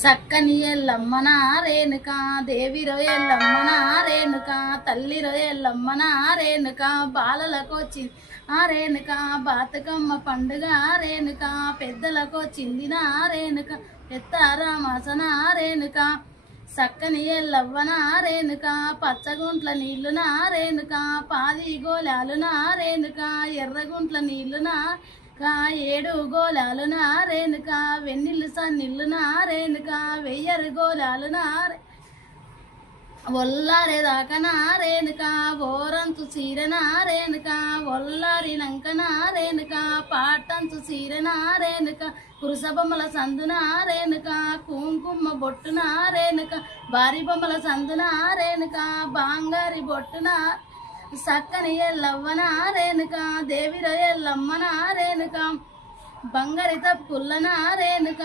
సక్కని ఎల్లమ్మన రేణుక దేవి రొయ్యల్లమ్మన రేణుక తల్లి రొయ్యల్లమ్మన రేణుక బాలలకొచ్చింది రేణుక బాతకమ్మ పండుగ రేణుక పెద్దలకొచ్చింది రేణుక పెత్తారామాసన రేణుక సక్కని ఎల్లవ్వన రేణుక పచ్చగుంట్ల నీళ్లున రేణుక పాది గోలాలు రేణుక ఎర్రగుంట్ల నీళ్లున ఏడు గోలాలు రేణుక వెన్నెల్లు సన్నిళ్ళు రేణుక వెయ్యరు గోలాలు ఒల్లారేదాకా రేణుక ఓరంతు చీరన రేణుక ఒల్లారినంక రేణుక పాటంతు చీరన రేణుక కురుసబొమ్మల సందున రేణుక కుంకుమ బొట్టున రేణుక భారీ బొమ్మల సందున రేణుక బాంగారి బొట్టున సక్కని ఎల్లవ్వన రేణుక దేవి రొయ్యల్లమ్మన రేణుక బంగారి తప్పుల్లన రేణుక